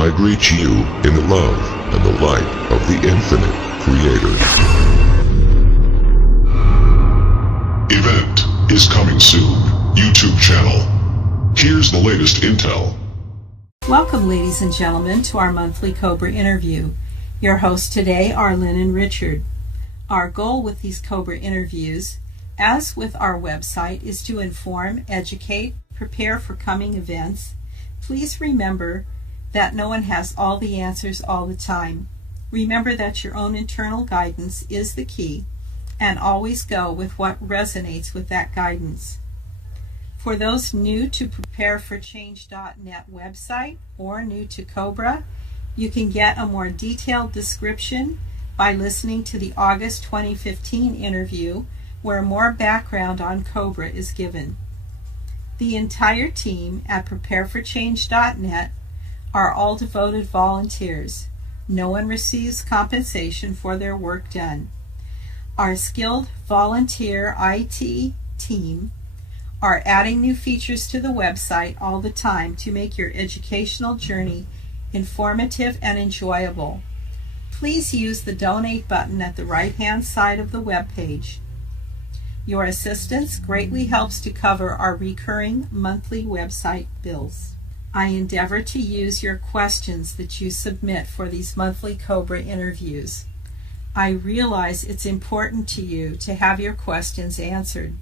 I greet you in the love and the light of the infinite Creator. Event is coming soon. YouTube channel. Here's the latest intel. Welcome, ladies and gentlemen, to our monthly Cobra interview. Your hosts today are Lynn and Richard. Our goal with these Cobra interviews, as with our website, is to inform, educate, prepare for coming events. Please remember that no one has all the answers all the time. Remember that your own internal guidance is the key, and always go with what resonates with that guidance. For those new to prepareforchange.net website or new to Cobra, you can get a more detailed description by listening to the August 2015 interview, where more background on Cobra is given. The entire team at prepareforchange.net are all devoted volunteers. No one receives compensation for their work done. Our skilled volunteer IT team are adding new features to the website all the time to make your educational journey informative and enjoyable. Please use the donate button at the right-hand side of the web page. Your assistance greatly helps to cover our recurring monthly website bills. I endeavor to use your questions that you submit for these monthly Cobra interviews. I realize it's important to you to have your questions answered.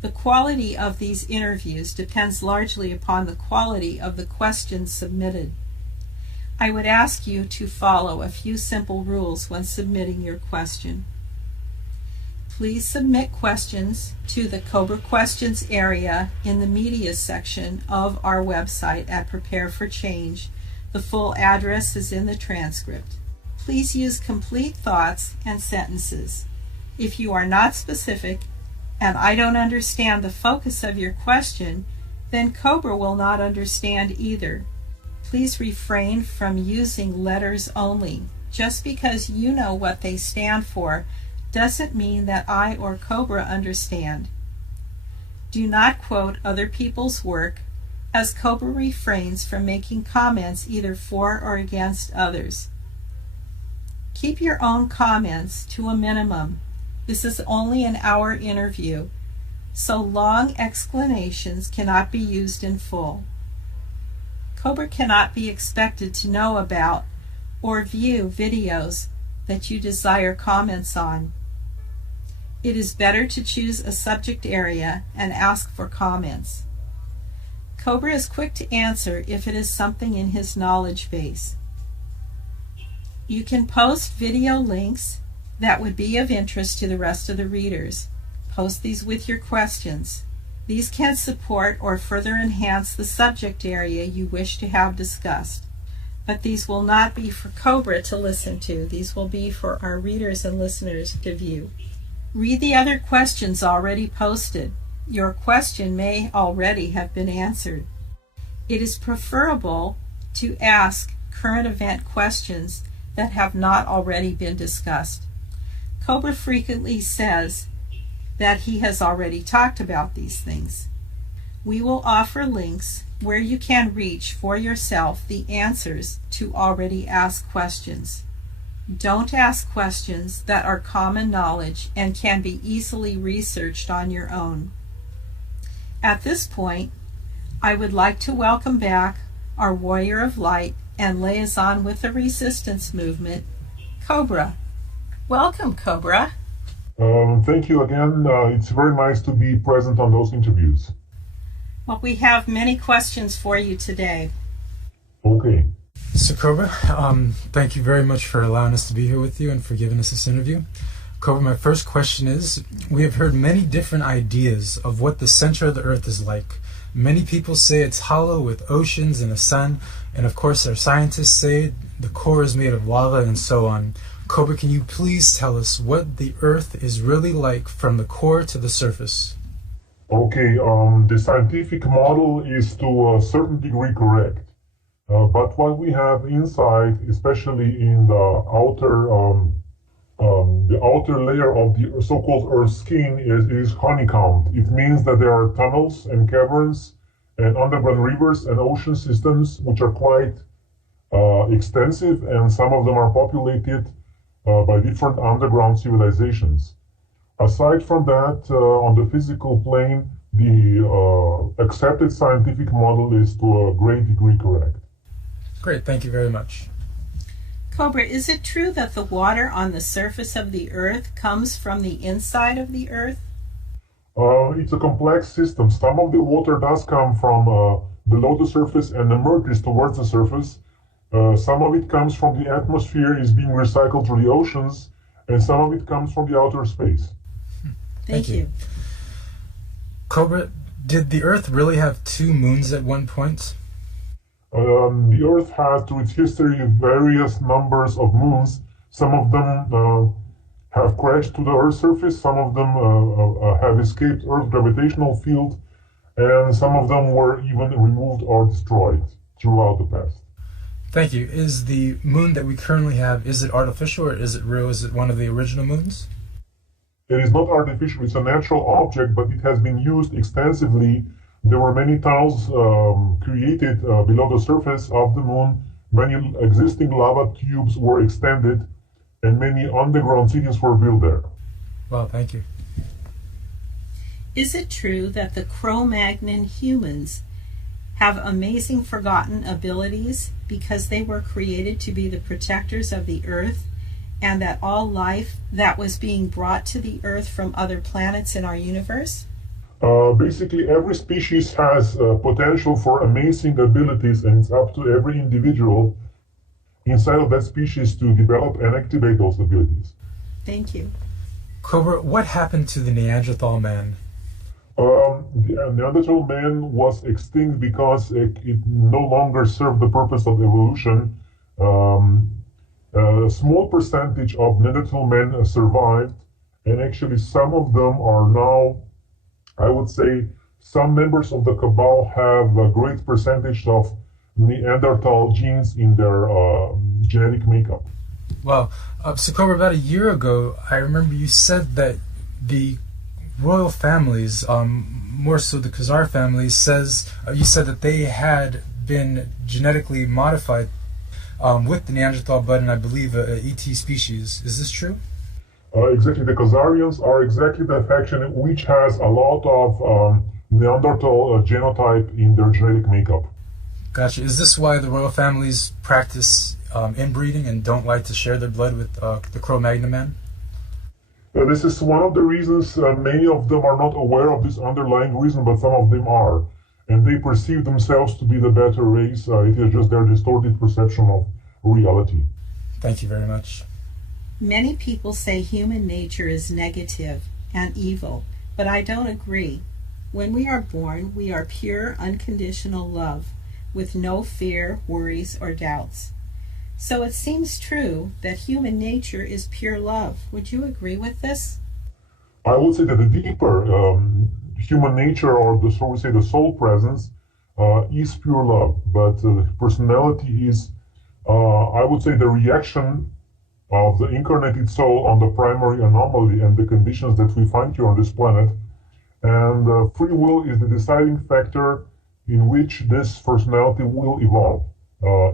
The quality of these interviews depends largely upon the quality of the questions submitted. I would ask you to follow a few simple rules when submitting your question. Please submit questions to the Cobra Questions area in the media section of our website at Prepare for Change. The full address is in the transcript. Please use complete thoughts and sentences. If you are not specific and I don't understand the focus of your question, then Cobra will not understand either. Please refrain from using letters only. Just because you know what they stand for doesn't mean that I or Cobra understand. Do not quote other people's work, as Cobra refrains from making comments either for or against others. Keep your own comments to a minimum. This is only an hour interview, so long explanations cannot be used in full. Cobra cannot be expected to know about or view videos that you desire comments on. It is better to choose a subject area and ask for comments. Cobra is quick to answer if it is something in his knowledge base. You can post video links that would be of interest to the rest of the readers. Post these with your questions. These can support or further enhance the subject area you wish to have discussed. But these will not be for Cobra to listen to. These will be for our readers and listeners to view. Read the other questions already posted. Your question may already have been answered. It is preferable to ask current event questions that have not already been discussed. Cobra frequently says that he has already talked about these things. We will offer links where you can reach for yourself the answers to already asked questions. Don't ask questions that are common knowledge and can be easily researched on your own. At this point, I would like to welcome back our warrior of light and liaison with the resistance movement, Cobra. Welcome, Cobra. Thank you again. It's very nice to be present on those interviews. Well, we have many questions for you today. Okay. So Cobra, thank you very much for allowing us to be here with you and for giving us this interview. Cobra, my first question is, we have heard many different ideas of what the center of the Earth is like. Many people say it's hollow with oceans and a sun, and of course our scientists say the core is made of lava and so on. Cobra, can you please tell us what the Earth is really like from the core to the surface? Okay, the scientific model is to a certain degree correct. But what we have inside, especially in the outer layer of the so-called Earth skin is honeycombed. It means that there are tunnels and caverns and underground rivers and ocean systems which are quite extensive, and some of them are populated by different underground civilizations. Aside from that, on the physical plane, the accepted scientific model is to a great degree correct. Great, thank you very much. Cobra, is it true that the water on the surface of the earth comes from the inside of the earth? It's a complex system. Some of the water does come from below the surface and emerges towards the surface. Some of it comes from the atmosphere, is being recycled through the oceans, and some of it comes from the outer space. Thank you. Cobra, did the Earth really have two moons at one point? The Earth has, through its history, various numbers of moons. Some of them have crashed to the Earth's surface, some of them have escaped Earth's gravitational field, and some of them were even removed or destroyed throughout the past. Thank you. Is the moon that we currently have, is it artificial or is it real? Is it one of the original moons? It is not artificial, it's a natural object, but it has been used extensively. There were many tunnels created below the surface of the moon. Many existing lava tubes were extended, and many underground cities were built there. Well, thank you. Is it true that the Cro-Magnon humans have amazing forgotten abilities because they were created to be the protectors of the earth, and that all life that was being brought to the earth from other planets in our universe? Basically, every species has potential for amazing abilities, and it's up to every individual inside of that species to develop and activate those abilities. Thank you. Cobra, what happened to the Neanderthal man? The Neanderthal man was extinct because it no longer served the purpose of evolution. A small percentage of Neanderthal men survived, and actually some of them are now, I would say, some members of the cabal have a great percentage of Neanderthal genes in their genetic makeup. Well, so Cobra, about a year ago, I remember you said that the royal families, more so the Khazar family, you said that they had been genetically modified with the Neanderthal blood and I believe a ET species. Is this true? Exactly. The Khazarians are exactly the faction which has a lot of Neanderthal genotype in their genetic makeup. Gotcha. Is this why the royal families practice inbreeding and don't like to share their blood with the Cro-Magnon man? This is one of the reasons many of them are not aware of this underlying reason, but some of them are. And they perceive themselves to be the better race. It is just their distorted perception of reality. Thank you very much. Many people say human nature is negative and evil, but I don't agree. When we are born, we are pure, unconditional love, with no fear, worries, or doubts. So it seems true that human nature is pure love. Would you agree with this? I would say that the deeper human nature, or so we say the soul presence, is pure love. But personality is, I would say, the reaction of the incarnated soul on the primary anomaly and the conditions that we find here on this planet. And free will is the deciding factor in which this personality will evolve,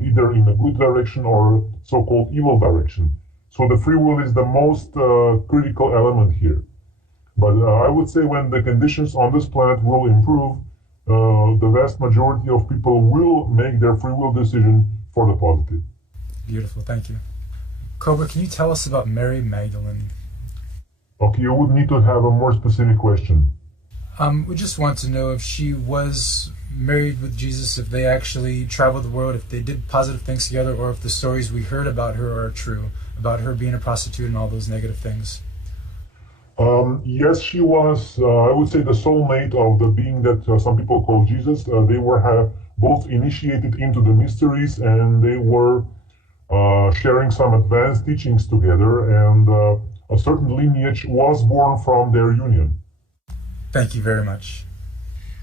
either in a good direction or so-called evil direction. So the free will is the most critical element here. But I would say when the conditions on this planet will improve, the vast majority of people will make their free will decision for the positive. Beautiful, thank you. Cobra, can you tell us about Mary Magdalene? Okay, you would need to have a more specific question. We just want to know if she was married with Jesus, if they actually traveled the world, if they did positive things together, or if the stories we heard about her are true, about her being a prostitute and all those negative things. Yes, she was, I would say, the soulmate of the being that some people call Jesus. They were both initiated into the mysteries, and they were sharing some advanced teachings together, and a certain lineage was born from their union. Thank you very much.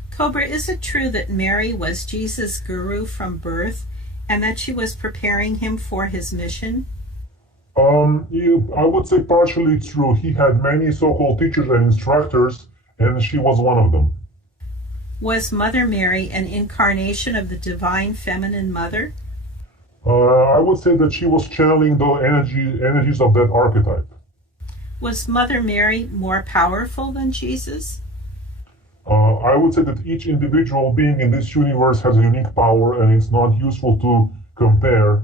Cobra, is it true that Mary was Jesus' guru from birth and that she was preparing him for his mission? I would say partially true. He had many so-called teachers and instructors, and she was one of them. Was Mother Mary an incarnation of the divine feminine mother? I would say that she was channeling the energies of that archetype. Was Mother Mary more powerful than Jesus? I would say that each individual being in this universe has a unique power, and it's not useful to compare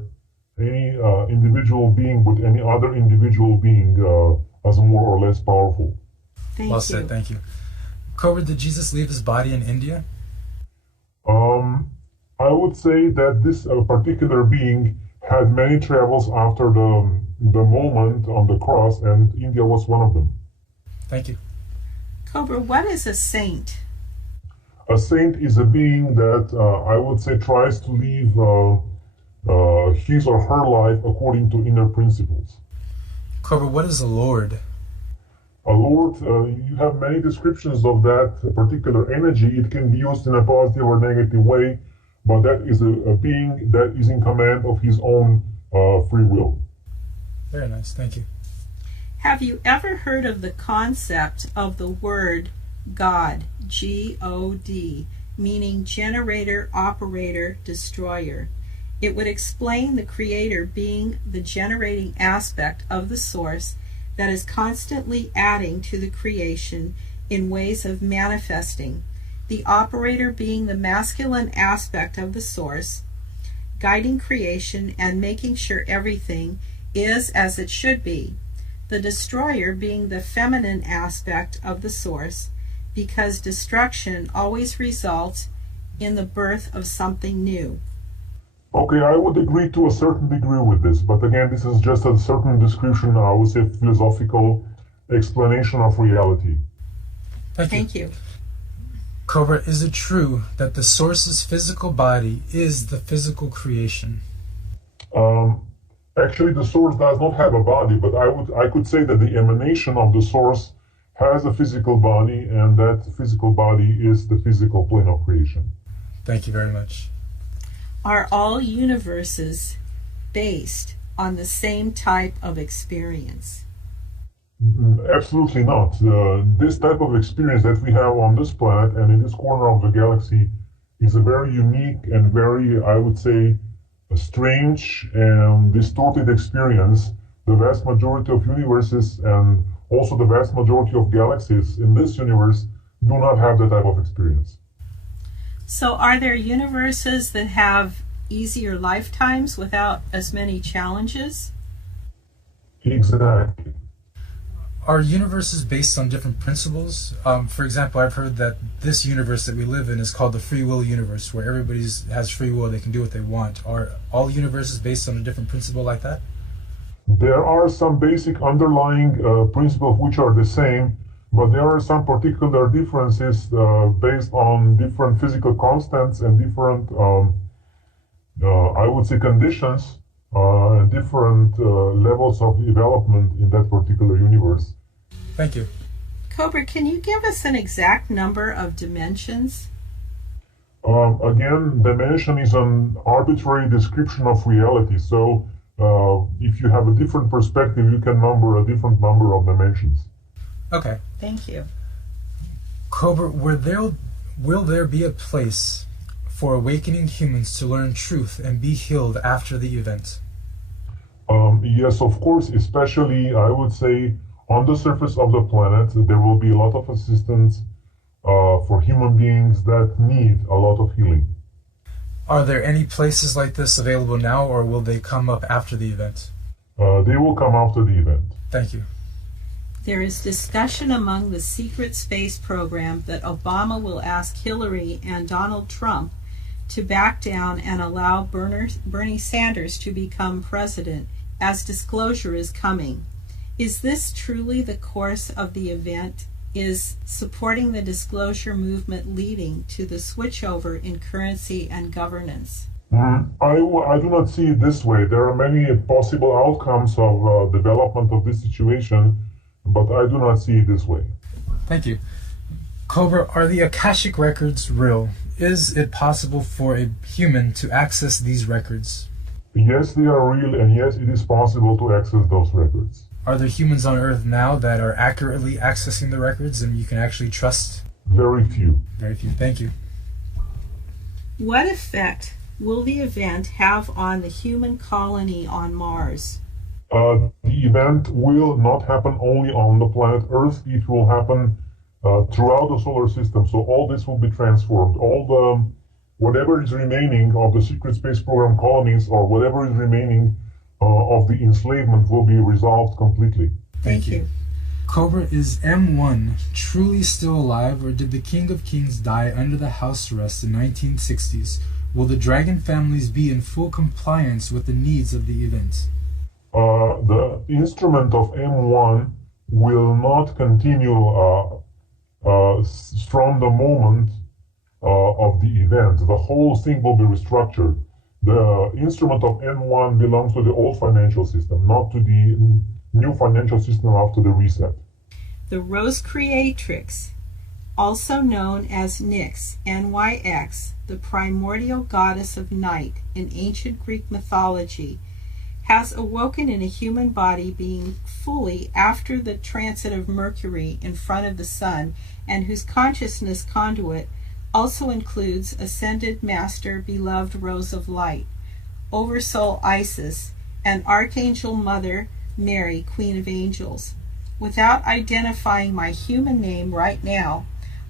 any individual being with any other individual being as more or less powerful. Thank Well you. said, thank you. Cobra, did Jesus leave his body in India? I would say that this particular being had many travels after the moment on the cross, and India was one of them. Thank you. Cobra, what is a saint? A saint is a being that I would say tries to live his or her life according to inner principles. Cobra, what is a lord? A lord, you have many descriptions of that particular energy. It can be used in a positive or negative way, but that is a being that is in command of his own free will. Very nice, thank you. Have you ever heard of the concept of the word God, G-O-D, meaning generator, operator, destroyer? It would explain the creator being the generating aspect of the source that is constantly adding to the creation in ways of manifesting, the operator being the masculine aspect of the source, guiding creation and making sure everything is as it should be, the destroyer being the feminine aspect of the source, because destruction always results in the birth of something new. Okay, I would agree to a certain degree with this, but again, this is just a certain description, I would say philosophical explanation of reality. Thank you. Cobra, is it true that the source's physical body is the physical creation? Actually, the source does not have a body, but I could say that the emanation of the source has a physical body, and that physical body is the physical plane of creation. Thank you very much. Are all universes based on the same type of experience? Absolutely not. This type of experience that we have on this planet and in this corner of the galaxy is a very unique and very, I would say, a strange and distorted experience. The vast majority of universes and also the vast majority of galaxies in this universe do not have that type of experience. So are there universes that have easier lifetimes without as many challenges? Exactly. Are universes based on different principles? For example, I've heard that this universe that we live in is called the free will universe, where everybody has free will, they can do what they want. Are all universes based on a different principle like that? There are some basic underlying principles which are the same, but there are some particular differences based on different physical constants and different, I would say, conditions, different levels of development in that particular universe. Thank you. Cobra, can you give us an exact number of dimensions? Again, dimension is an arbitrary description of reality. So if you have a different perspective, you can number a different number of dimensions. Okay. Thank you. Cobra, will there be a place for awakening humans to learn truth and be healed after the event? Yes, of course, especially, I would say, on the surface of the planet, there will be a lot of assistance for human beings that need a lot of healing. Are there any places like this available now, or will they come up after the event? They will come after the event. Thank you. There is discussion among the secret space program that Obama will ask Hillary and Donald Trump to back down and allow Bernie Sanders to become president, as disclosure is coming. Is this truly the course of the event? Is supporting the disclosure movement leading to the switchover in currency and governance? I do not see it this way. There are many possible outcomes of development of this situation, but I do not see it this way. Thank you. Cobra, are the Akashic records real? Is it possible for a human to access these records? Yes, they are real, and yes, it is possible to access those records. Are there humans on Earth now that are accurately accessing the records and you can actually trust? Very few. Very few. Thank you. What effect will the event have on the human colony on Mars? The event will not happen only on the planet Earth, it will happen throughout the solar system. So all this will be transformed. Whatever is remaining of the secret space program colonies or whatever is remaining of the enslavement will be resolved completely. Thank you. Cobra, is M1 truly still alive, or did the King of Kings die under the house arrest in 1960s? Will the dragon families be in full compliance with the needs of the event? The instrument of M1 will not continue from the moment of the event. The whole thing will be restructured. The instrument of M1 belongs to the old financial system, not to the new financial system after the reset. The Rose Creatrix, also known as Nyx, NYX, the primordial goddess of night in ancient Greek mythology, has awoken in a human body being fully after the transit of Mercury in front of the sun, and whose consciousness conduit also includes Ascended Master Beloved Rose of Light, Oversoul Isis, and Archangel Mother Mary, Queen of Angels. Without identifying my human name right now,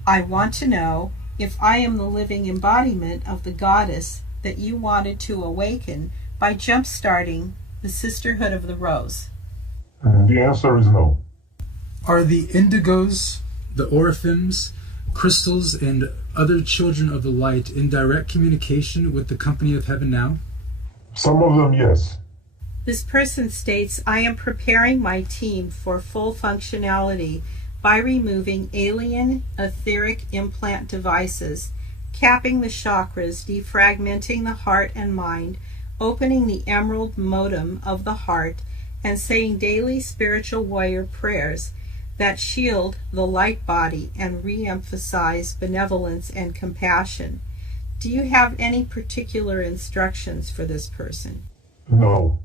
I want to know if I am the living embodiment of the goddess that you wanted to awaken by jump-starting the Sisterhood of the Rose. The answer is no. Are the indigos, the orphans, crystals, and other children of the light in direct communication with the company of heaven now? Some of them, yes. This person states, I am preparing my team for full functionality by removing alien etheric implant devices, capping the chakras, defragmenting the heart and mind, opening the emerald modem of the heart, and saying daily spiritual warrior prayers that shield the light body and re-emphasize benevolence and compassion. Do you have any particular instructions for this person? No.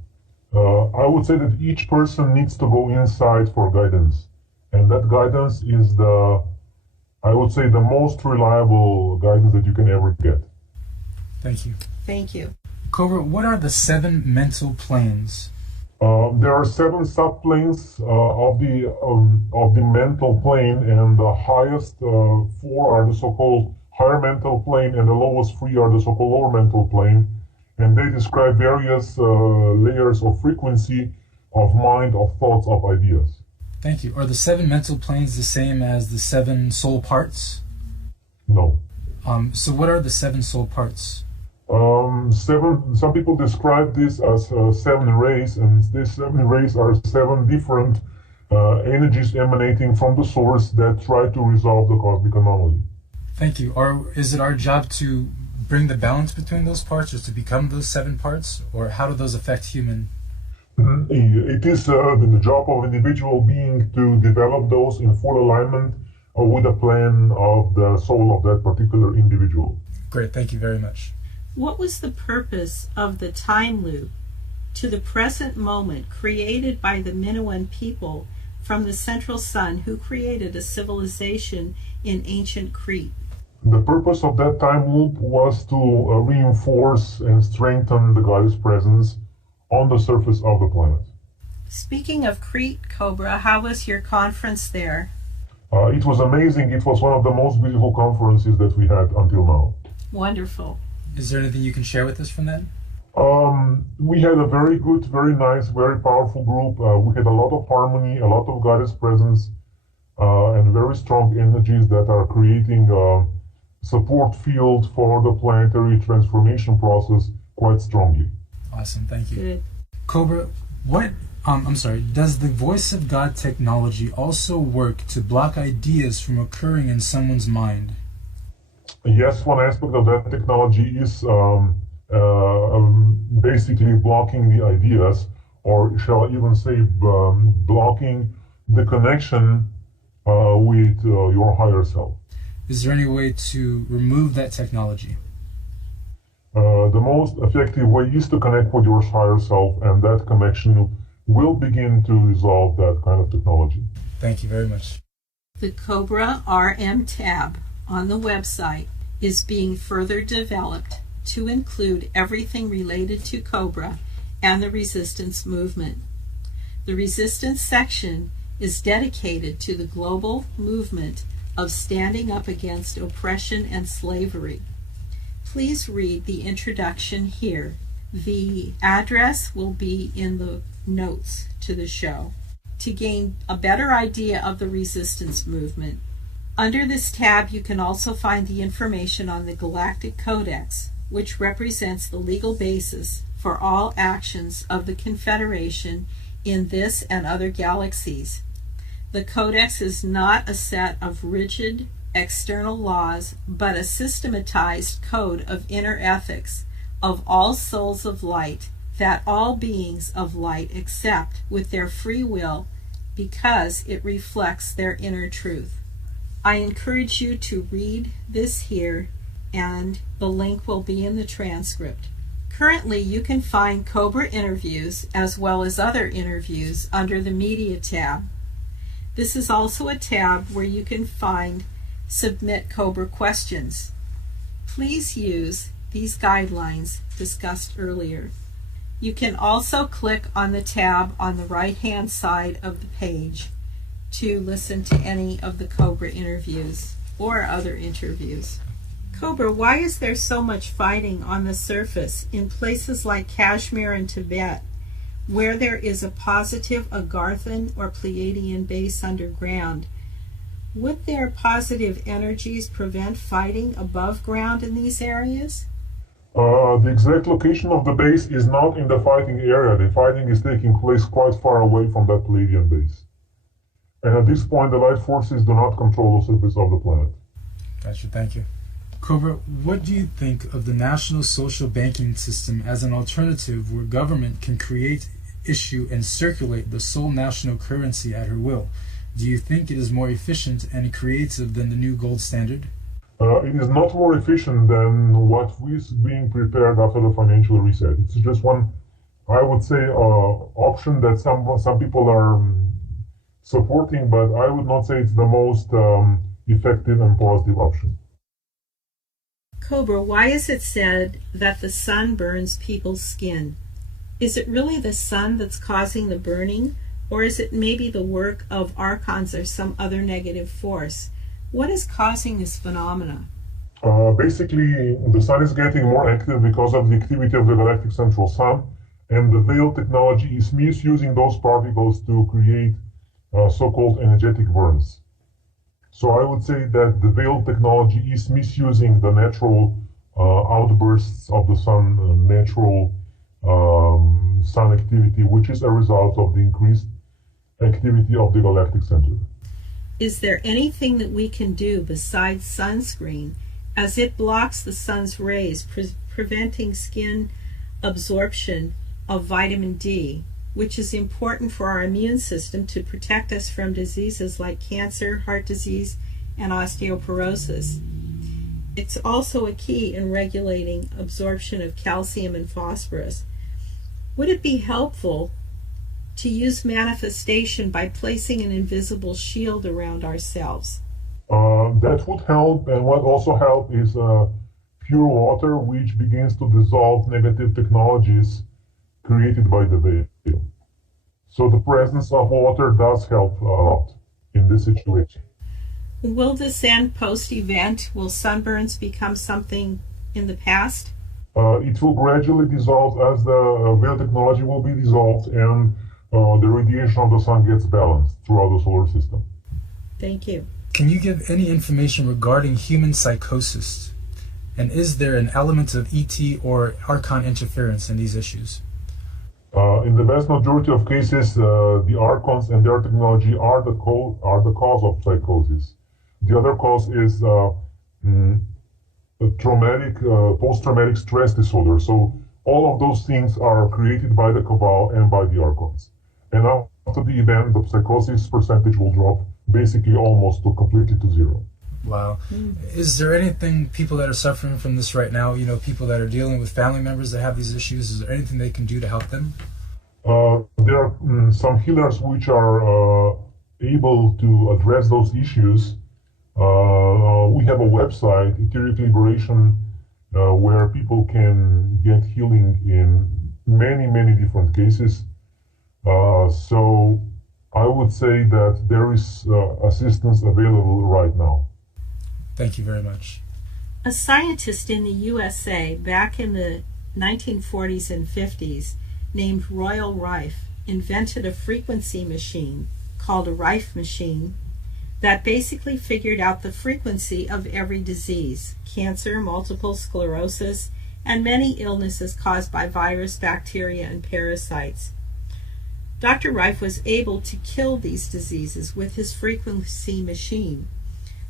I would say that each person needs to go inside for guidance. And that guidance is I would say, the most reliable guidance that you can ever get. Thank you. Thank you. Cobra, what are the 7 mental planes? There are 7 subplanes of the mental plane, and the highest 4 are the so-called higher mental plane, and the lowest 3 are the so-called lower mental plane. And they describe various layers of frequency, of mind, of thoughts, of ideas. Thank you. Are the 7 mental planes the same as the 7 soul parts? No. So what are the 7 soul parts? Some people describe this as 7 rays, and these 7 rays are 7 different energies emanating from the source that try to resolve the cosmic anomaly. Thank you. Is it our job to bring the balance between those parts, or to become those 7 parts, or how do those affect human? It is the job of an individual being to develop those in full alignment with the plan of the soul of that particular individual. Great, thank you very much. What was the purpose of the time loop to the present moment created by the Minoan people from the central sun who created a civilization in ancient Crete? The purpose of that time loop was to reinforce and strengthen the goddess presence on the surface of the planet. Speaking of Crete, Cobra, how was your conference there? It was amazing. It was one of the most beautiful conferences that we had until now. Wonderful. Is there anything you can share with us from that? We had a very good, very nice, very powerful group. We had a lot of harmony, a lot of goddess presence, and very strong energies that are creating a support field for the planetary transformation process quite strongly. Awesome, thank you. Good. Cobra, does the voice of God technology also work to block ideas from occurring in someone's mind? Yes, one aspect of that technology is basically blocking the ideas, or shall I even say blocking the connection with your higher self. Is there any way to remove that technology? The most effective way is to connect with your higher self, and that connection will begin to resolve that kind of technology. Thank you very much. The Cobra RM tab on the website is being further developed to include everything related to Cobra and the resistance movement. The resistance section is dedicated to the global movement of standing up against oppression and slavery. Please read the introduction here. The address will be in the notes to the show. To gain a better idea of the resistance movement, under this tab you can also find the information on the Galactic Codex, which represents the legal basis for all actions of the Confederation in this and other galaxies. The Codex is not a set of rigid external laws, but a systematized code of inner ethics of all souls of light that all beings of light accept with their free will because it reflects their inner truth. I encourage you to read this here, and the link will be in the transcript. Currently, you can find Cobra interviews as well as other interviews under the Media tab. This is also a tab where you can find Submit Cobra questions. Please use these guidelines discussed earlier. You can also click on the tab on the right-hand side of the page to listen to any of the Cobra interviews or other interviews. Cobra, why is there so much fighting on the surface in places like Kashmir and Tibet, where there is a positive Agarthan or Pleiadian base underground? Would their positive energies prevent fighting above ground in these areas? The exact location of the base is not in the fighting area. The fighting is taking place quite far away from that Pleiadian base. And at this point, the light forces do not control the surface of the planet. Gotcha, thank you. Cobra, what do you think of the national social banking system as an alternative where government can create, issue, and circulate the sole national currency at her will? Do you think it is more efficient and creative than the new gold standard? It is not more efficient than what is being prepared after the financial reset. It's just one, I would say, option that some people are supporting, but I would not say it's the most effective and positive option. Cobra, why is it said that the sun burns people's skin? Is it really the sun that's causing the burning, or is it maybe the work of archons or some other negative force? What is causing this phenomena? Basically, the sun is getting more active because of the activity of the galactic central sun, and the veil technology is misusing those particles to create so-called energetic burns. So I would say that the veil technology is misusing the natural outbursts of the sun, natural sun activity, which is a result of the increased activity of the galactic center. Is there anything that we can do besides sunscreen, as it blocks the sun's rays, preventing skin absorption of vitamin D, which is important for our immune system to protect us from diseases like cancer, heart disease, and osteoporosis? It's also a key in regulating absorption of calcium and phosphorus. Would it be helpful to use manifestation by placing an invisible shield around ourselves? That would help, and what also help is pure water, which begins to dissolve negative technologies created by the veil. So the presence of water does help a lot in this situation. Will this end post-event? Will sunburns become something in the past? It will gradually dissolve as the veil technology will be dissolved and the radiation of the sun gets balanced throughout the solar system. Thank you. Can you give any information regarding human psychosis? And is there an element of ET or Archon interference in these issues? In the vast majority of cases, the Archons and their technology are the cause of psychosis. The other cause is post-traumatic stress disorder. So all of those things are created by the Cabal and by the Archons. And after the event, the psychosis percentage will drop basically almost completely to zero. Wow. Is there anything, people that are suffering from this right now, people that are dealing with family members that have these issues, is there anything they can do to help them? There are some healers which are able to address those issues. We have a website, Etheric Liberation where people can get healing in many, many different cases. So I would say that there is assistance available right now. Thank you very much. A scientist in the USA back in the 1940s and 50s named Royal Rife invented a frequency machine called a Rife machine that basically figured out the frequency of every disease: cancer, multiple sclerosis, and many illnesses caused by virus, bacteria, and parasites. Dr. Rife was able to kill these diseases with his frequency machine,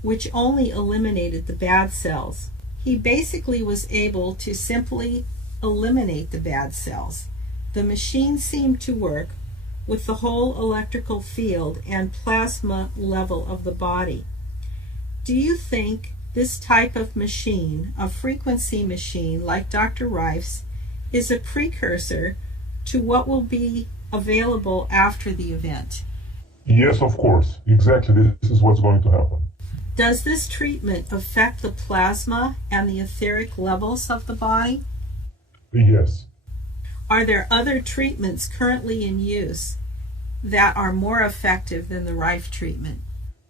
which only eliminated the bad cells. He basically was able to simply eliminate the bad cells. The machine seemed to work with the whole electrical field and plasma level of the body. Do you think this type of machine, a frequency machine like Dr. Rife's, is a precursor to what will be available after the event? Yes, of course. Exactly. This is what's going to happen. Does this treatment affect the plasma and the etheric levels of the body? Yes. Are there other treatments currently in use that are more effective than the Rife treatment?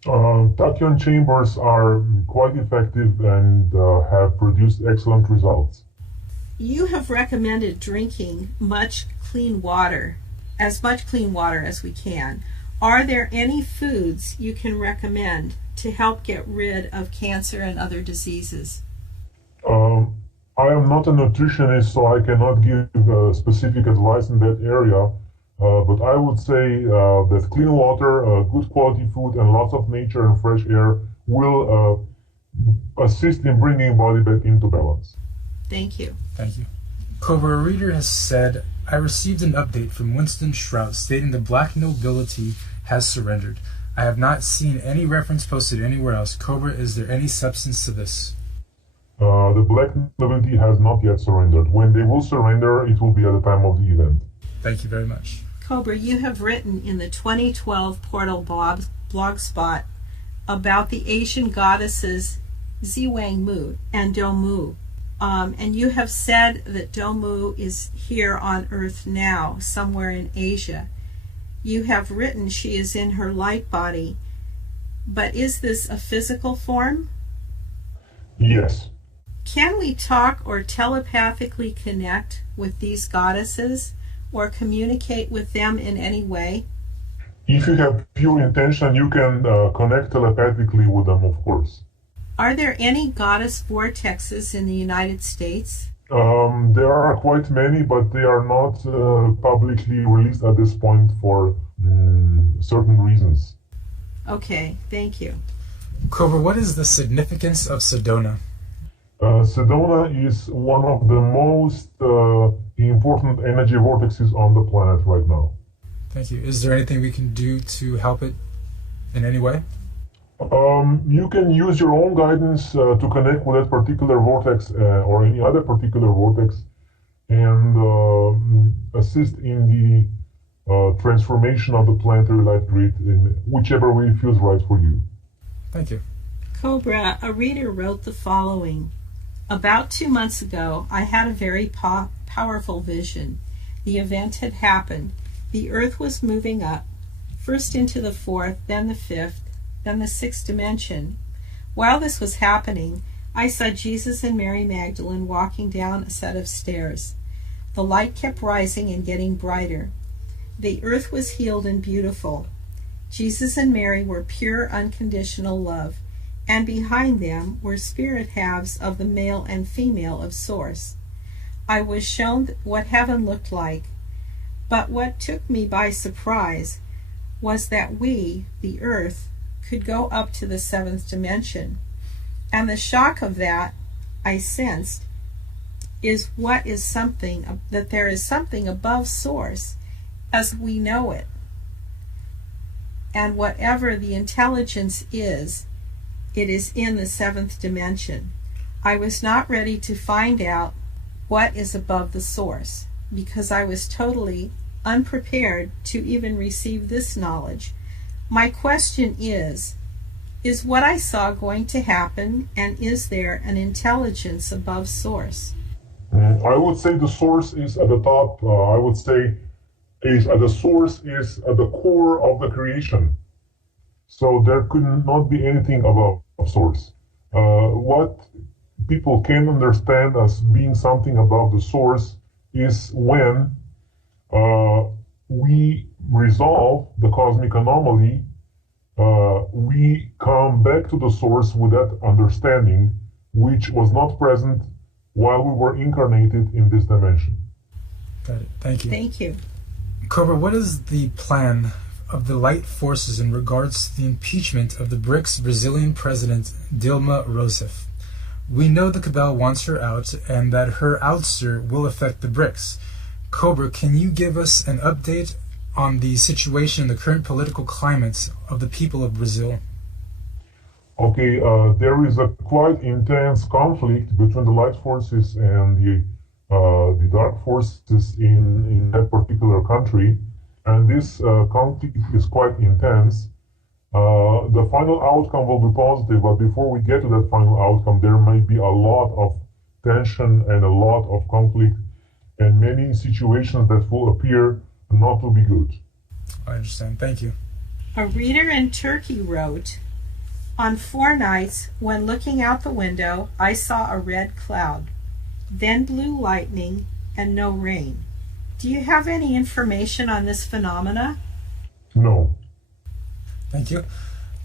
Tachyon chambers are quite effective and have produced excellent results. You have recommended drinking much clean water as we can. Are there any foods you can recommend to help get rid of cancer and other diseases? I am not a nutritionist, so I cannot give specific advice in that area. But I would say that clean water, good quality food, and lots of nature and fresh air will assist in bringing body back into balance. Thank you. Thank you. Cobra, a reader has said, I received an update from Winston Shrout stating the black nobility has surrendered. I have not seen any reference posted anywhere else. Cobra, is there any substance to this? The black nobility has not yet surrendered. When they will surrender, it will be at the time of the event. Thank you very much. Cobra, you have written in the 2012 Portal blogspot about the Asian goddesses Ziwang Mu and Domu. And you have said that Domu is here on Earth now, somewhere in Asia. You have written she is in her light body, but is this a physical form? Yes. Can we talk or telepathically connect with these goddesses or communicate with them in any way? If you have pure intention, you can connect telepathically with them, of course. Are there any goddess vortexes in the United States? There are quite many, but they are not publicly released at this point for certain reasons. Okay, thank you. Cobra, what is the significance of Sedona? Sedona is one of the most important energy vortexes on the planet right now. Thank you. Is there anything we can do to help it in any way? You can use your own guidance to connect with that particular vortex or any other particular vortex and assist in the transformation of the planetary light grid in whichever way feels right for you. Thank you. Cobra, a reader wrote the following. About 2 months ago, I had a very powerful vision. The event had happened. The Earth was moving up, first into the fourth, then the fifth, then the sixth dimension. While this was happening, I saw Jesus and Mary Magdalene walking down a set of stairs. The light kept rising and getting brighter. The earth was healed and beautiful. Jesus and Mary were pure, unconditional love, and behind them were spirit halves of the male and female of Source. I was shown what heaven looked like, but what took me by surprise was that we, the earth, could go up to the seventh dimension. And the shock of that, I sensed, is that there is something above Source as we know it. And whatever the intelligence is, it is in the seventh dimension. I was not ready to find out what is above the Source because I was totally unprepared to even receive this knowledge. My question is, Is what I saw going to happen, and is there an intelligence above source? I would say the source is at the top. I would say the source is at the core of the creation. So there could not be anything above source. What people can understand as being something above the source is when we resolve the cosmic anomaly, we come back to the source with that understanding, which was not present while we were incarnated in this dimension. Got it. Thank you. Thank you. Cobra, what is the plan of the light forces in regards to the impeachment of the BRICS Brazilian president Dilma Rousseff? We know the cabal wants her out and that her ouster will affect the BRICS. Cobra, can you give us an update on the situation in the current political climate of the people of Brazil? Okay, there is a quite intense conflict between the light forces and the dark forces in that particular country, and this conflict is quite intense. The final outcome will be positive, but before we get to that final outcome, there may be a lot of tension and a lot of conflict, and many situations that will appear not to be good. I understand. Thank you. A reader in Turkey wrote, "On 4 nights, when looking out the window, I saw a red cloud, then blue lightning, and no rain. Do you have any information on this phenomena?" No. Thank you.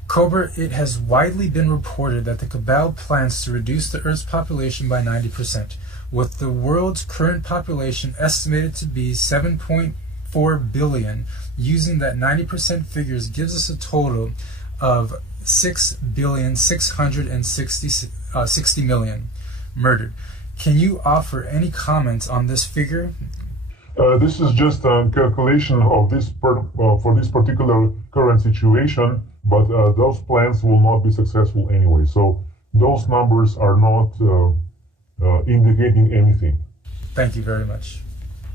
Cobra, it has widely been reported that the cabal plans to reduce the Earth's population by 90%, with the world's current population estimated to be 7.4 billion. Using that 90% figures gives us a total of 6,660 million murdered. Can you offer any comments on this figure? This is just a calculation of this for this particular current situation, but those plans will not be successful anyway. So those numbers are not indicating anything. Thank you very much.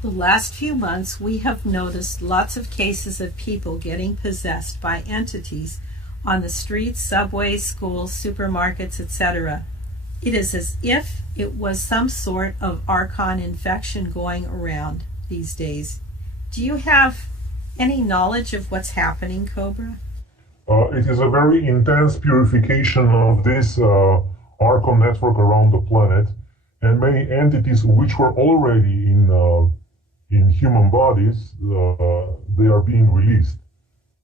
The last few months, we have noticed lots of cases of people getting possessed by entities on the streets, subways, schools, supermarkets, etc. It is as if it was some sort of archon infection going around these days. Do you have any knowledge of what's happening, Cobra? It is a very intense purification of this archon network around the planet, and many entities which were already in human bodies, they are being released,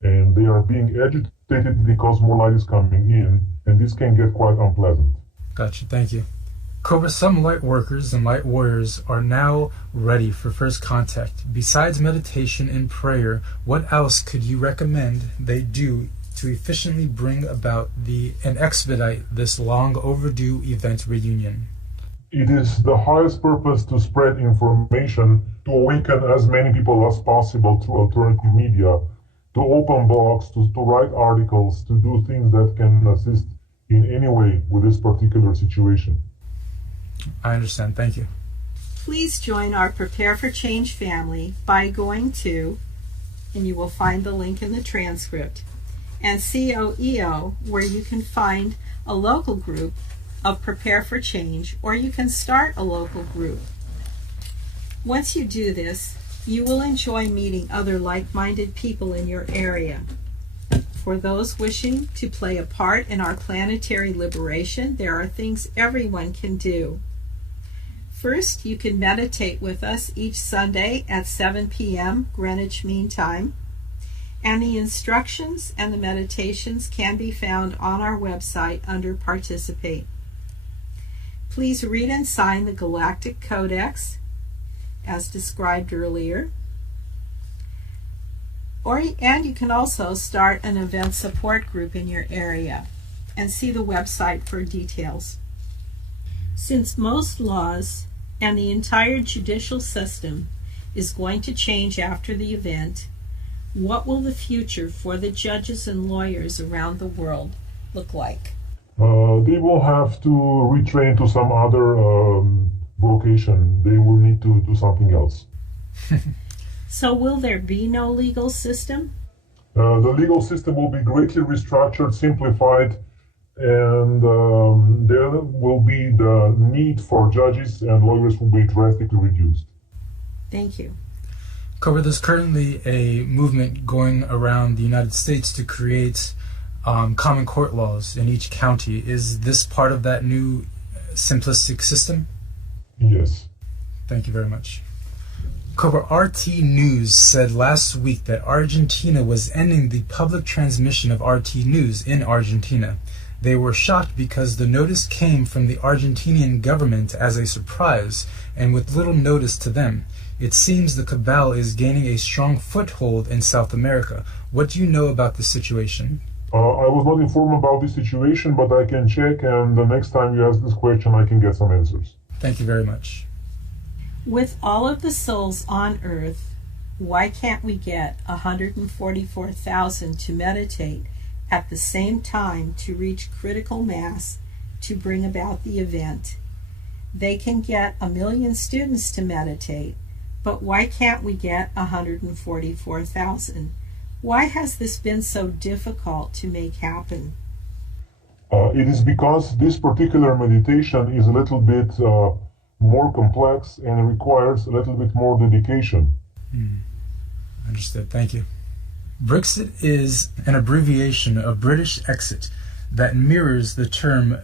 and they are being agitated because more light is coming in, and this can get quite unpleasant. Gotcha, thank you. Cobra, some light workers and light warriors are now ready for first contact. Besides meditation and prayer, what else could you recommend they do to efficiently bring about and expedite this long overdue event reunion? It is the highest purpose to spread information, to awaken as many people as possible through alternative media, to open blogs, to write articles, to do things that can assist in any way with this particular situation. I understand. Thank you. Please join our Prepare for Change family by going to, and you will find the link in the transcript, and COEO, where you can find a local group of Prepare for Change, or you can start a local group. Once you do this, you will enjoy meeting other like-minded people in your area. For those wishing to play a part in our planetary liberation, there are things everyone can do. First, you can meditate with us each Sunday at 7 p.m. Greenwich Mean Time, and the instructions and the meditations can be found on our website under Participate. Please read and sign the Galactic Codex, as described earlier. And you can also start an event support group in your area and see the website for details. Since most laws and the entire judicial system is going to change after the event, what will the future for the judges and lawyers around the world look like? They will have to retrain to some other vocation. They will need to do something else. So will there be no legal system? The legal system will be greatly restructured, simplified, and there will be the need for judges and lawyers will be drastically reduced. Thank you. Cobra, there's currently a movement going around the United States to create common court laws in each county. Is this part of that new simplistic system? Yes. Thank you very much. Cobra, RT News said last week that Argentina was ending the public transmission of RT News in Argentina. They were shocked because the notice came from the Argentinian government as a surprise and with little notice to them. It seems the cabal is gaining a strong foothold in South America. What do you know about this situation? I was not informed about this situation, but I can check, and the next time you ask this question, I can get some answers. Thank you very much. With all of the souls on earth, why can't we get 144,000 to meditate at the same time to reach critical mass to bring about the event? They can get 1 million students to meditate, but why can't we get 144,000? Why has this been so difficult to make happen? It is because this particular meditation is a little bit more complex and requires a little bit more dedication. Understood. Thank you. Brexit is an abbreviation of British exit that mirrors the term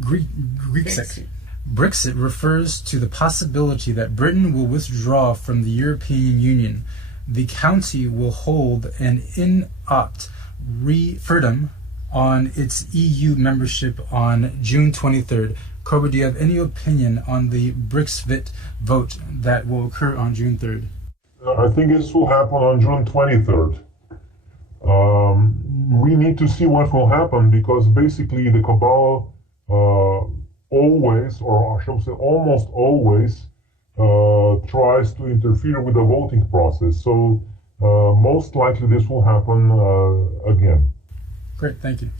Grexit. Brexit refers to the possibility that Britain will withdraw from the European Union. The county will hold an in-opt referendum on its EU membership on June 23rd. Cobra, do you have any opinion on the Brexit vote that will occur on June 3rd? I think this will happen on June 23rd. We need to see what will happen because basically the cabal always, or I should say almost always, tries to interfere with the voting process. So most likely this will happen again. Great, thank you.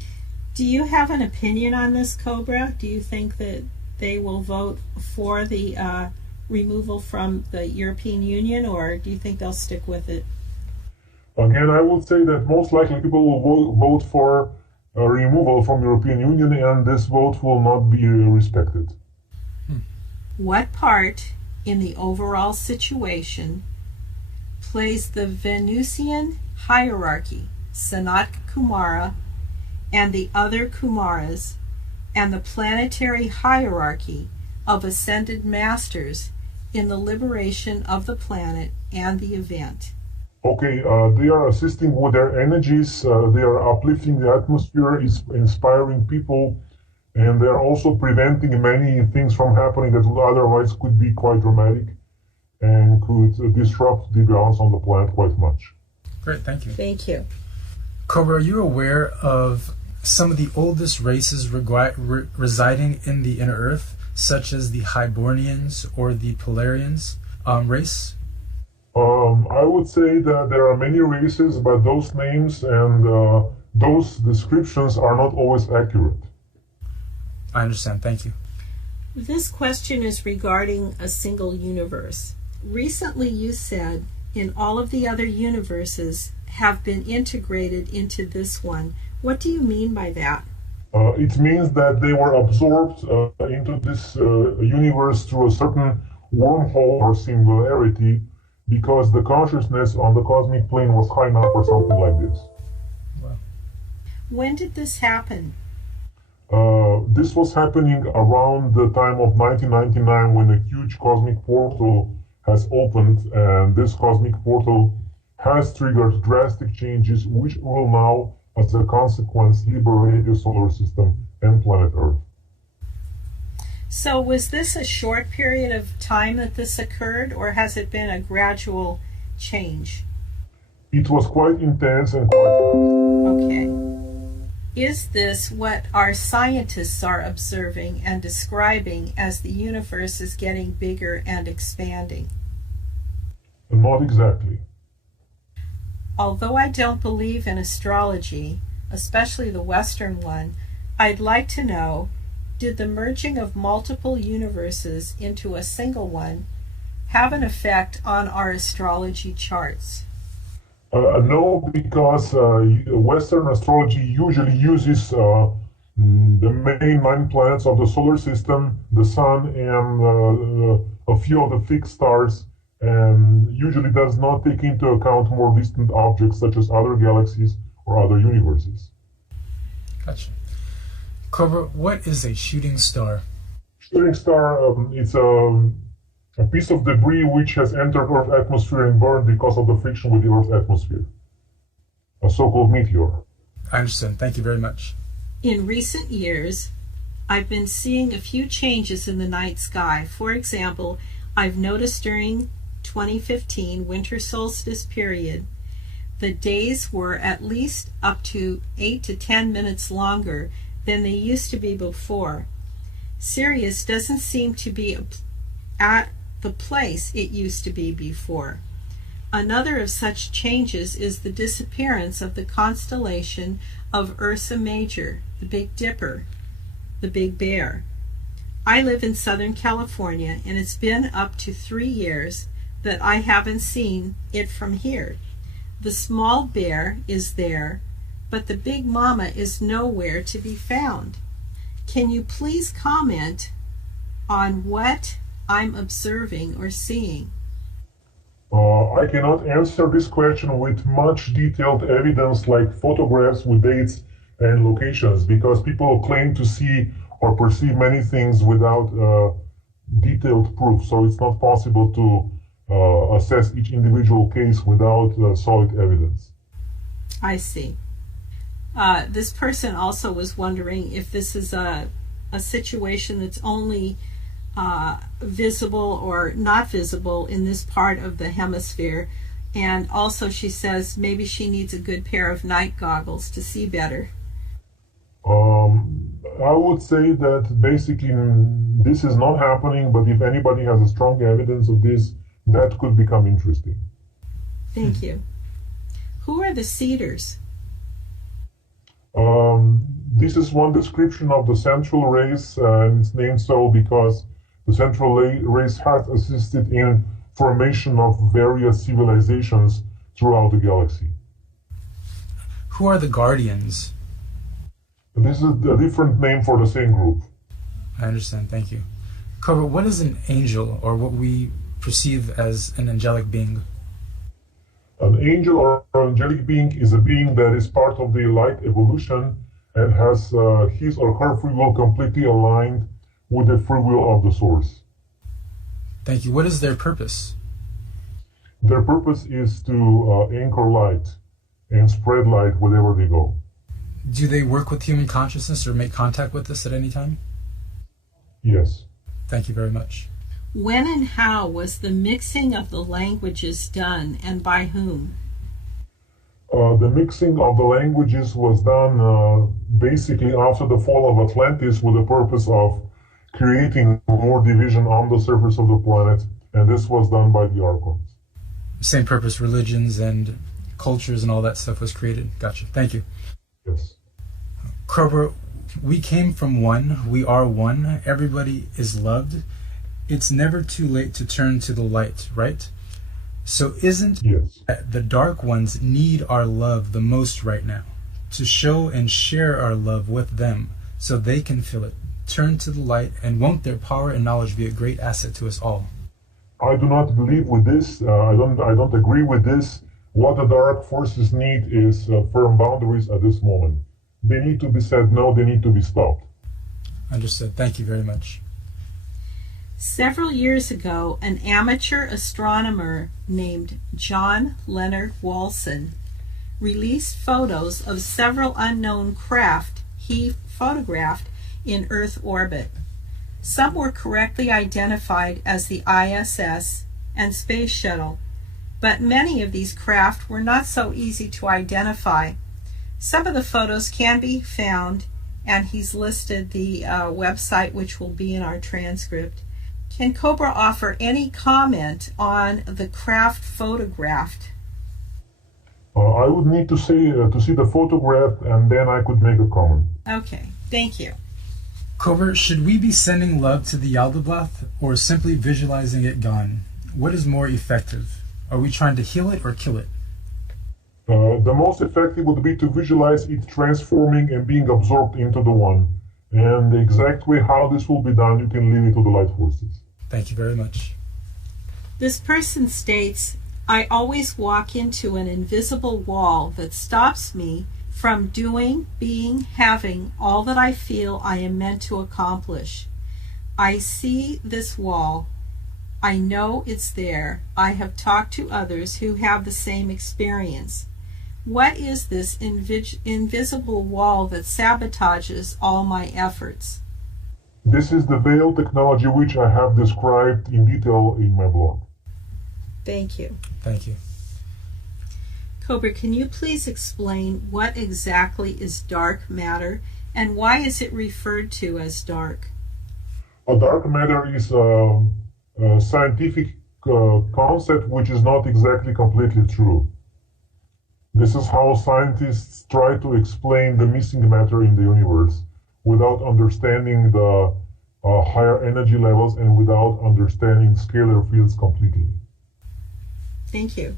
Do you have an opinion on this, Cobra? Do you think that they will vote for the removal from the European Union, or do you think they'll stick with it? Again, I would say that most likely people will vote for removal from European Union, and this vote will not be respected. What part in the overall situation plays the Venusian hierarchy, Sanat Kumara, and the other Kumaras, and the planetary hierarchy of ascended masters in the liberation of the planet and the event? Okay, they are assisting with their energies, they are uplifting the atmosphere, inspiring people, and they are also preventing many things from happening that would otherwise could be quite dramatic and could disrupt the balance on the planet quite much. Great, thank you. Thank you. Cobra, are you aware of some of the oldest races residing in the inner Earth, such as the Hibernians or the Polarians race? I would say that there are many races, but those names and those descriptions are not always accurate. I understand. Thank you. This question is regarding a single universe. Recently you said in all of the other universes have been integrated into this one. What do you mean by that? It means that they were absorbed into this universe through a certain wormhole or singularity because the consciousness on the cosmic plane was high enough or something like this. Wow. When did this happen? This was happening around the time of 1999 when a huge cosmic portal has opened, and this cosmic portal has triggered drastic changes which will now, as a consequence, liberate the solar system and planet Earth. So was this a short period of time that this occurred, or has it been a gradual change? It was quite intense and quite fast. Okay. Is this what our scientists are observing and describing as the universe is getting bigger and expanding? Not exactly. Although I don't believe in astrology, especially the Western one, I'd like to know, did the merging of multiple universes into a single one have an effect on our astrology charts? No, because Western astrology usually uses the main 9 planets of the solar system, the sun, and a few of the fixed stars, and usually does not take into account more distant objects such as other galaxies or other universes. Gotcha. Cobra, what is a shooting star? Shooting star, it's a piece of debris which has entered Earth's atmosphere and burned because of the friction with the Earth's atmosphere. A so-called meteor. I understand. Thank you very much. In recent years, I've been seeing a few changes in the night sky. For example, I've noticed during 2015 winter solstice period, the days were at least up to 8 to 10 minutes longer than they used to be before. Sirius doesn't seem to be at the place it used to be before. Another of such changes is the disappearance of the constellation of Ursa Major, the Big Dipper, the Big Bear. I live in Southern California, and it's been up to 3 years that I haven't seen it from here. The small bear is there, but the big mama is nowhere to be found. Can you please comment on what I'm observing or seeing? I cannot answer this question with much detailed evidence like photographs with dates and locations, because people claim to see or perceive many things without detailed proof. So it's not possible to assess each individual case without solid evidence. I see. This person also was wondering if this is a situation that's only visible or not visible in this part of the hemisphere. And also she says maybe she needs a good pair of night goggles to see better. I would say that basically this is not happening, but if anybody has a strong evidence of this, that could become interesting. Thank you. Who are the Cedars? This is one description of the central race, and it's named so because the central race has assisted in formation of various civilizations throughout the galaxy. Who are the Guardians? This is a different name for the same group. I understand. Thank you. Cobra, what is an angel, or what we perceive as an angelic being? An angel or angelic being is a being that is part of the light evolution and has his or her free will completely aligned with the free will of the source. Thank you. What is their purpose? Their purpose is to anchor light and spread light wherever they go. Do they work with human consciousness or make contact with us at any time? Yes. Thank you very much. When and how was the mixing of the languages done, and by whom? The mixing of the languages was done basically after the fall of Atlantis with the purpose of creating more division on the surface of the planet, and this was done by the Archons. Same purpose, religions and cultures and all that stuff was created. Gotcha. Thank you. Yes. Cobra, we came from one. We are one. Everybody is loved. It's never too late to turn to the light, right? So isn't Yes. the dark ones need our love the most right now? To show and share our love with them so they can feel it. Turn to the light, and won't their power and knowledge be a great asset to us all? I do not believe with this. I don't agree with this. What the dark forces need is firm boundaries at this moment. They need to be said no, they need to be stopped. Understood. Thank you very much. Several years ago, an amateur astronomer named John Leonard Walson released photos of several unknown craft he photographed in Earth orbit. Some were correctly identified as the ISS and Space Shuttle, but many of these craft were not so easy to identify. Some of the photos can be found, and he's listed the website, which will be in our transcript. Can Cobra offer any comment on the craft photographed? I would need to see the photograph, and then I could make a comment. Okay, thank you. Cobra, should we be sending love to the Yaldabaoth or simply visualizing it gone? What is more effective? Are we trying to heal it or kill it? The most effective would be to visualize it transforming and being absorbed into the one. And the exact way how this will be done, you can leave it to the light forces. Thank you very much. This person states, I always walk into an invisible wall that stops me from doing, being, having all that I feel I am meant to accomplish. I see this wall. I know it's there. I have talked to others who have the same experience. What is this invisible wall that sabotages all my efforts? This is the veil technology which I have described in detail in my blog. Thank you. Thank you. Cobra, can you please explain what exactly is dark matter and why is it referred to as dark? Dark matter is a scientific concept which is not exactly completely true. This is how scientists try to explain the missing matter in the universe without understanding the higher energy levels and without understanding scalar fields completely. Thank you.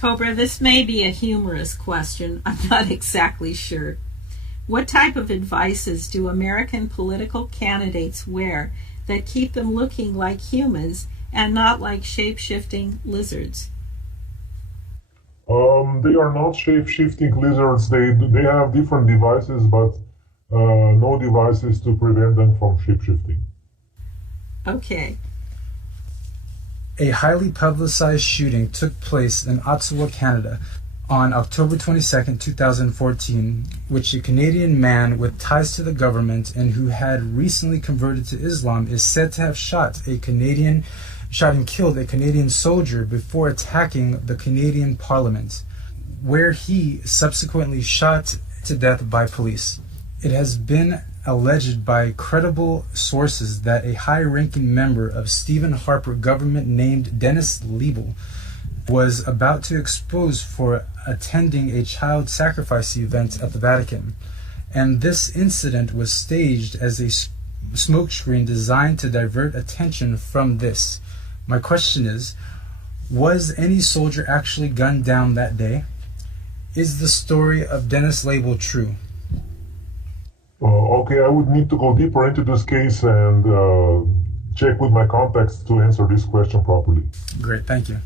Cobra, this may be a humorous question. I'm not exactly sure. What type of advices do American political candidates wear that keep them looking like humans and not like shape-shifting lizards? They are not shape-shifting lizards. They have different devices, but no devices to prevent them from shape-shifting. Okay. A highly publicized shooting took place in Ottawa, Canada on October 22, 2014, which a Canadian man with ties to the government and who had recently converted to Islam is said to have shot and killed a Canadian soldier before attacking the Canadian Parliament, where he subsequently shot to death by police. It has been alleged by credible sources that a high-ranking member of Stephen Harper government named Dennis Liebel was about to expose for attending a child sacrifice event at the Vatican, and this incident was staged as a smokescreen designed to divert attention from this. My question is, was any soldier actually gunned down that day? Is the story of Dennis Liebel true? Okay, I would need to go deeper into this case and check with my contacts to answer this question properly. Great, thank you.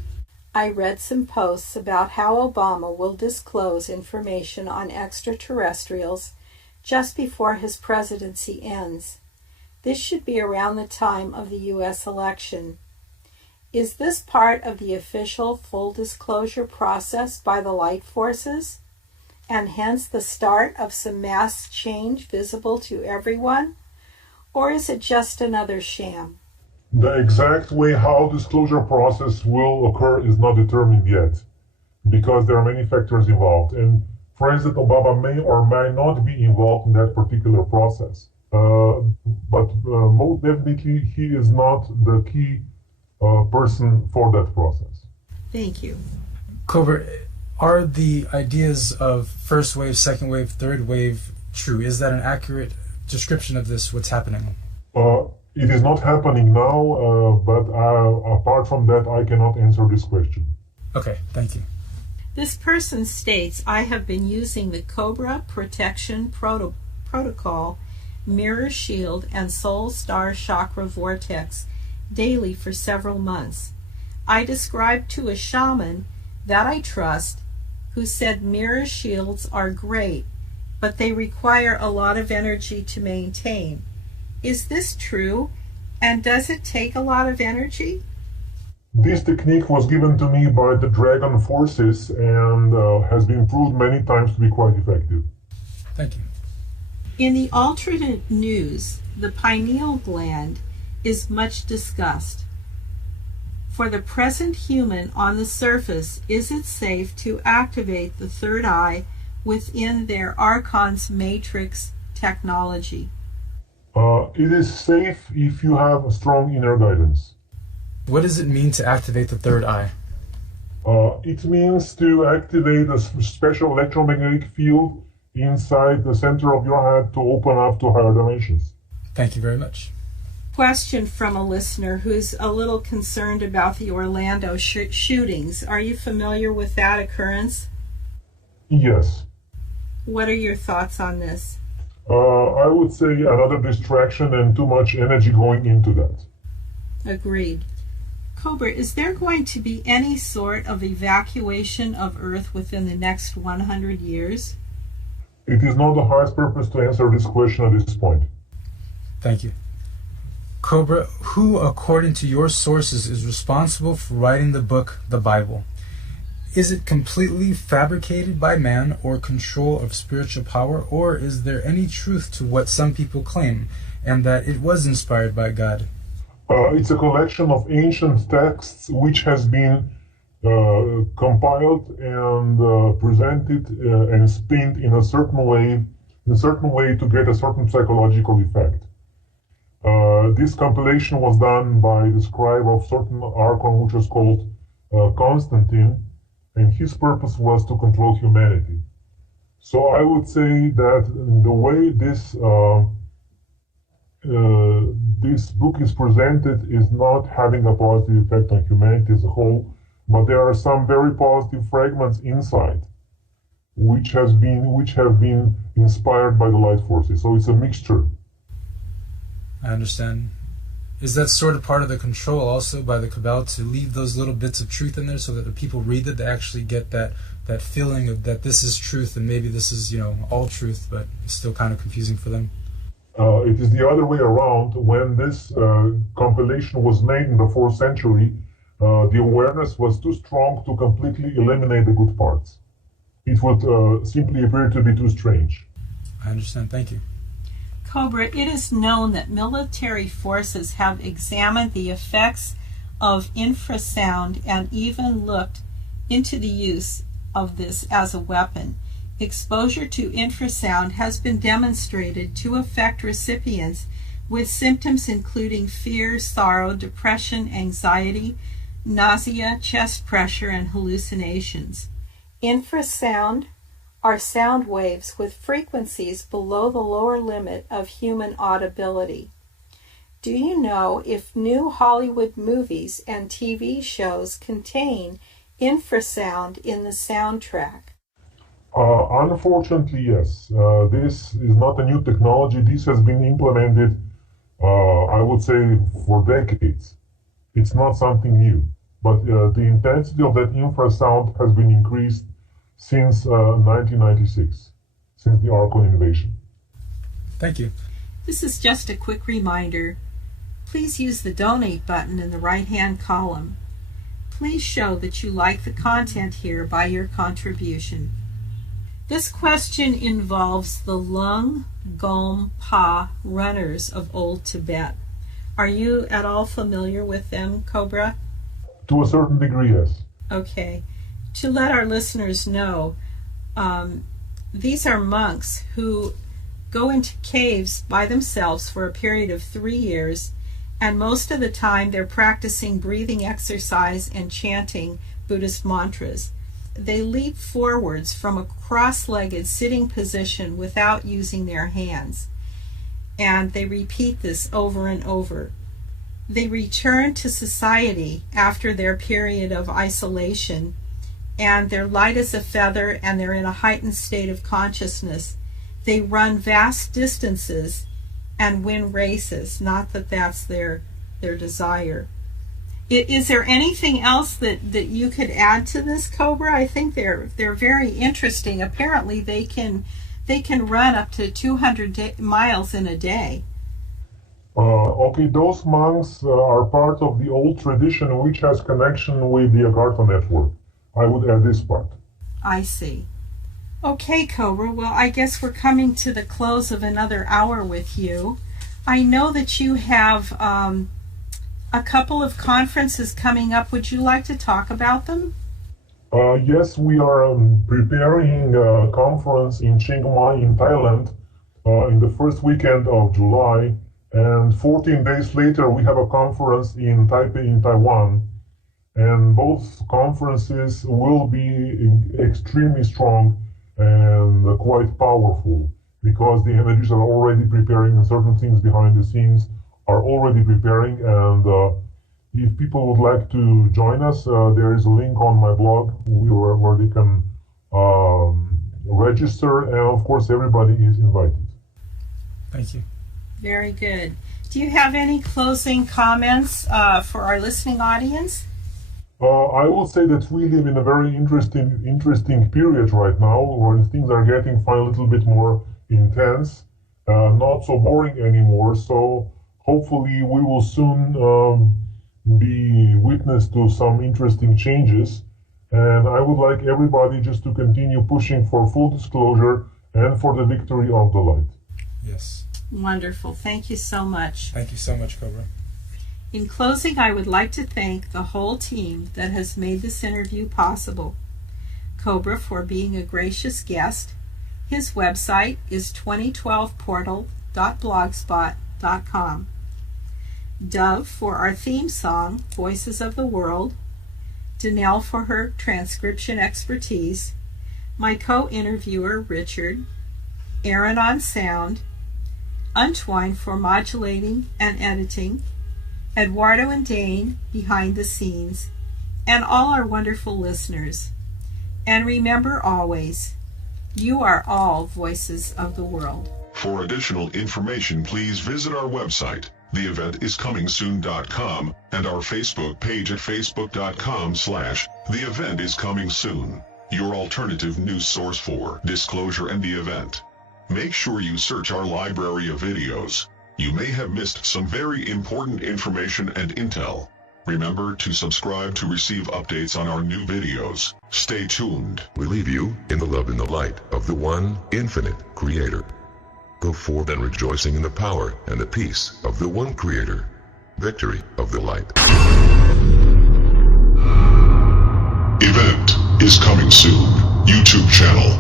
I read some posts about how Obama will disclose information on extraterrestrials just before his presidency ends. This should be around the time of the U.S. election. Is this part of the official full disclosure process by the light forces, and hence the start of some mass change visible to everyone? Or is it just another sham? The exact way how disclosure process will occur is not determined yet, because there are many factors involved, and President Obama may or may not be involved in that particular process. But most definitely he is not the key person for that process. Thank you. Cobra, are the ideas of first wave, second wave, third wave true? Is that an accurate description of this, what's happening? It is not happening now, but apart from that, I cannot answer this question. Okay, thank you. This person states, I have been using the Cobra Protection Protocol, Mirror Shield, and Soul Star Chakra Vortex daily for several months. I described to a shaman that I trust, who said mirror shields are great, but they require a lot of energy to maintain. Is this true? And does it take a lot of energy? This technique was given to me by the Dragon Forces and has been proved many times to be quite effective. Thank you. In the alternate news, the pineal gland is much discussed. For the present human on the surface, is it safe to activate the third eye within their Archon's matrix technology? It is safe if you have a strong inner guidance. What does it mean to activate the third eye? It means to activate a special electromagnetic field inside the center of your head to open up to higher dimensions. Thank you very much. question from a listener who's a little concerned about the Orlando shootings. Are you familiar with that occurrence? Yes. What are your thoughts on this? I would say another distraction and too much energy going into that. Agreed. Cobra, is there going to be any sort of evacuation of Earth within the next 100 years? It is not the highest purpose to answer this question at this point. Thank you. Cobra, who, according to your sources, is responsible for writing the book, the Bible? Is it completely fabricated by man or control of spiritual power, or is there any truth to what some people claim, and that it was inspired by God? It's a collection of ancient texts which has been compiled and presented and spinned in a certain way to get a certain psychological effect. This compilation was done by the scribe of certain archon, which was called Constantine, and his purpose was to control humanity. So I would say that the way this book is presented is not having a positive effect on humanity as a whole, but there are some very positive fragments inside, which have been inspired by the light forces. So it's a mixture. I understand. Is that sort of part of the control also by the Cabal to leave those little bits of truth in there so that the people read it, they actually get that feeling of that this is truth and maybe this is, all truth, but it's still kind of confusing for them? It is the other way around. When this compilation was made in the 4th century, the awareness was too strong to completely eliminate the good parts. It would simply appear to be too strange. I understand. Thank you. Cobra, it is known that military forces have examined the effects of infrasound and even looked into the use of this as a weapon. Exposure to infrasound has been demonstrated to affect recipients with symptoms including fear, sorrow, depression, anxiety, nausea, chest pressure, and hallucinations. Infrasound are sound waves with frequencies below the lower limit of human audibility. Do you know if new Hollywood movies and TV shows contain infrasound in the soundtrack? Unfortunately, yes. This is not a new technology. This has been implemented, I would say, for decades. It's not something new. But the intensity of that infrasound has been increased since 1996, since the Archon invasion. Thank you. This is just a quick reminder. Please use the donate button in the right-hand column. Please show that you like the content here by your contribution. This question involves the Lung Gom Pa runners of Old Tibet. Are you at all familiar with them, Cobra? To a certain degree, yes. Okay. To let our listeners know, these are monks who go into caves by themselves for a period of 3 years, and most of the time they're practicing breathing exercise and chanting Buddhist mantras. They leap forwards from a cross-legged sitting position without using their hands, and they repeat this over and over. They return to society after their period of isolation, and they're light as a feather, and they're in a heightened state of consciousness. They run vast distances and win races, not that that's their desire. Is there anything else that you could add to this, Cobra? I think they're very interesting. Apparently they can run up to 200 miles in a day. Okay, those monks are part of the old tradition which has connection with the Agartha network. I would add this part. I see. Okay, Cobra, well, I guess we're coming to the close of another hour with you. I know that you have a couple of conferences coming up. Would you like to talk about them? Yes, we are preparing a conference in Chiang Mai in Thailand in the first weekend of July, and 14 days later we have a conference in Taipei in Taiwan, and both conferences will be extremely strong and quite powerful because the energies are already preparing certain things behind the scenes. are already preparing. And if people would like to join us, there is a link on my blog where they can register, and of course everybody is invited. Thank you. Very good. Do you have any closing comments for our listening audience? I will say that we live in a very interesting period right now, where things are getting a little bit more intense, not so boring anymore. So hopefully we will soon be witness to some interesting changes. And I would like everybody just to continue pushing for full disclosure and for the victory of the light. Yes. Wonderful. Thank you so much. Thank you so much, Cobra. In closing, I would like to thank the whole team that has made this interview possible. Cobra for being a gracious guest. His website is 2012portal.blogspot.com. Dove for our theme song, Voices of the World. Danelle for her transcription expertise. My co-interviewer, Richard. Aaron on sound. Untwine for modulating and editing. Eduardo and Dane behind the scenes, and all our wonderful listeners. And remember always, you are all voices of the world. For additional information, please visit our website, theeventiscomingsoon.com, and our Facebook page at facebook.com/theeventiscomingsoon, your alternative news source for disclosure and the event. Make sure you search our library of videos. You may have missed some very important information and intel. Remember to subscribe to receive updates on our new videos. Stay tuned. We leave you in the love and the light of the one infinite Creator. Go forth and rejoicing in the power and the peace of the one Creator. Victory of the light. Event is coming soon. YouTube channel.